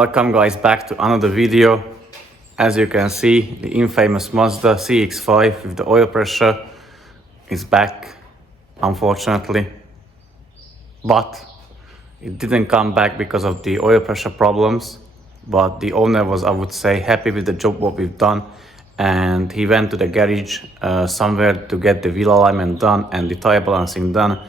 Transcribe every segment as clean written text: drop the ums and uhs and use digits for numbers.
Welcome guys back to another video. As you can see, the infamous Mazda CX5 with the oil pressure is back, unfortunately. But it didn't come back because of the oil pressure problems. But the owner was, I would say, happy with the job what we've done. And he went to the garage somewhere to get the wheel alignment done and the tire balancing done.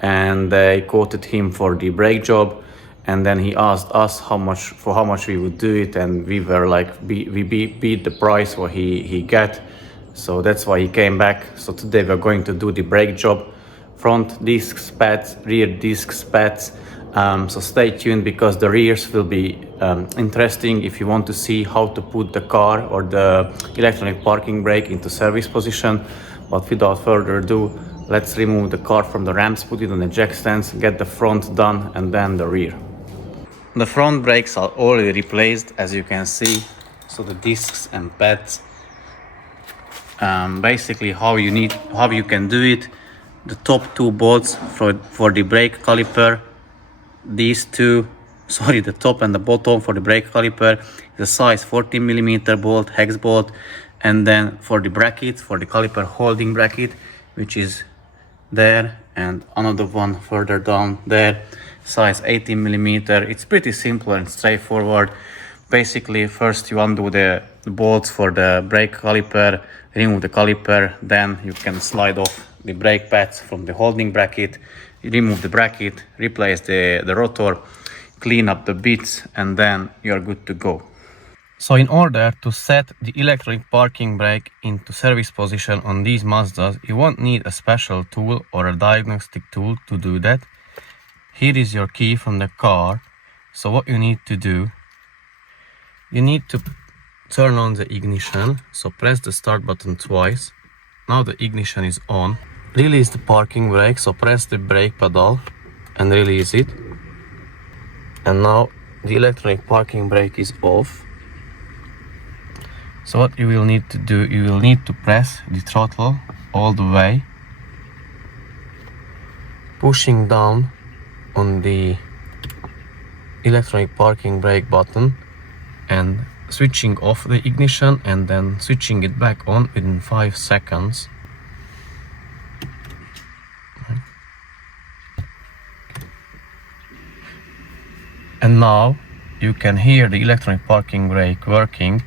And they quoted him for the brake job. And then he asked us how much we would do it, and we were like, we beat the price what he got. So that's why he came back. So today we're going to do the brake job, front disc pads, rear disc pads. So stay tuned because the rears will be interesting if you want to see how to put the car or the electronic parking brake into service position. But without further ado, let's remove the car from the ramps, put it on the jack stands, get the front done, and then the rear. The front brakes are already replaced, as you can see. So the discs and pads. Basically, how you can do it. The top two bolts for the brake caliper. These two, the top and the bottom for the brake caliper. The size 14mm bolt, hex bolt, and then for the bracket, for the caliper holding bracket, which is there, and another one further down there, size 18mm. It's pretty simple and straightforward. Basically, first you undo the bolts for the brake caliper, remove the caliper, then you can slide off the brake pads from the holding bracket, remove the bracket, replace the rotor, clean up the bits, and then you're good to go. So in order to set the electronic parking brake into service position on these Mazdas, you won't need a special tool or a diagnostic tool to do that. Here is your key from the car. So what you need to do, you need to turn on the ignition. So press the start button twice. Now the ignition is on. Release the parking brake, so press the brake pedal and release it. And now the electronic parking brake is off. So what you will need to do, you will need to press the throttle all the way, pushing down on the electronic parking brake button and switching off the ignition and then switching it back on within 5 seconds. And now you can hear the electronic parking brake working.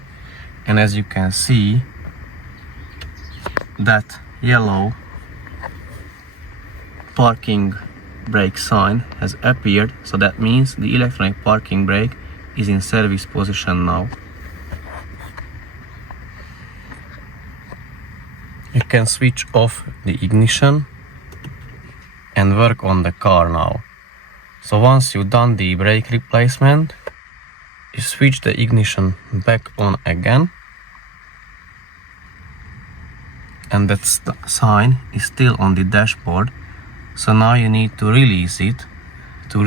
And as you can see, that yellow parking brake sign has appeared, so that means the electronic parking brake is in service position now. You can switch off the ignition and work on the car now. So once you've done the brake replacement, you switch the ignition back on again. And that sign is still on the dashboard. So now you need to release it to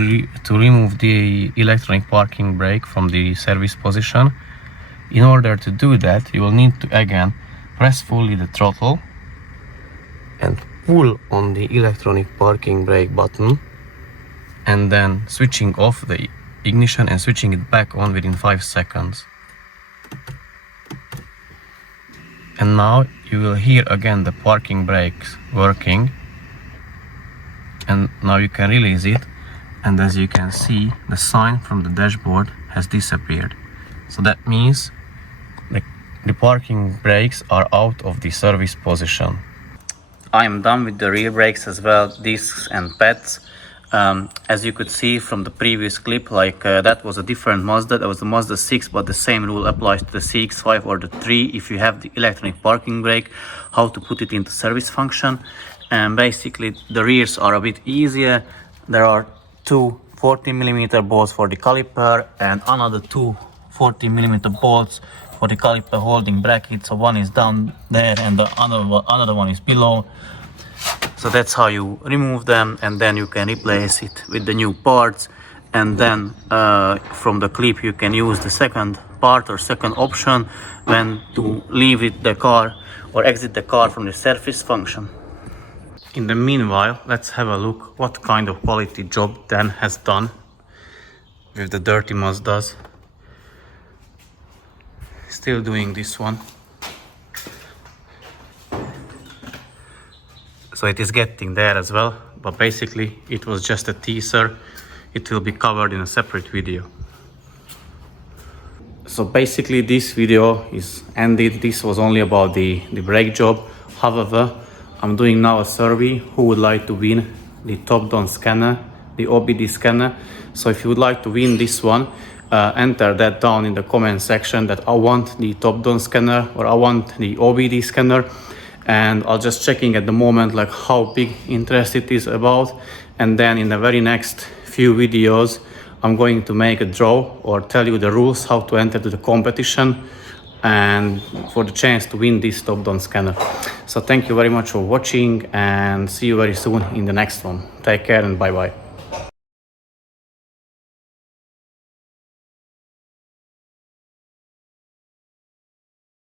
remove the electronic parking brake from the service position. In order to do that, you will need to again press fully the throttle and pull on the electronic parking brake button, and then switching off the ignition and switching it back on within 5 seconds. And now you will hear again the parking brakes working, and now you can release it, and as you can see, the sign from the dashboard has disappeared. So that means the parking brakes are out of the service position. I am done with the rear brakes as well, discs and pads. As you could see from the previous clip, that was a different Mazda, that was the Mazda 6, but the same rule applies to the CX5 or the 3 if you have the electronic parking brake, how to put it into service function. And basically the rears are a bit easier. There are two 14mm bolts for the caliper and another two 14mm bolts for the caliper holding bracket. So one is down there and the another one is below. So that's how you remove them, and then you can replace it with the new parts. And then from the clip you can use the second part or second option when to leave the car or exit the car from the service function. In the meanwhile, let's have a look what kind of quality job Dan has done with the dirty Mazdas. Still doing this one. So it is getting there as well, but basically it was just a teaser. It will be covered in a separate video. So basically this video is ended. This was only about the brake job. However, I'm doing now a survey who would like to win the top-down scanner, the OBD scanner. So if you would like to win this one, enter that down in the comment section that I want the top-down scanner or I want the OBD scanner. And I'll just checking at the moment like how big interest it is about, and then in the very next few videos I'm going to make a draw or tell you the rules how to enter to the competition and for the chance to win this top-down scanner. So thank you very much for watching and see you very soon in the next one. Take care and bye bye.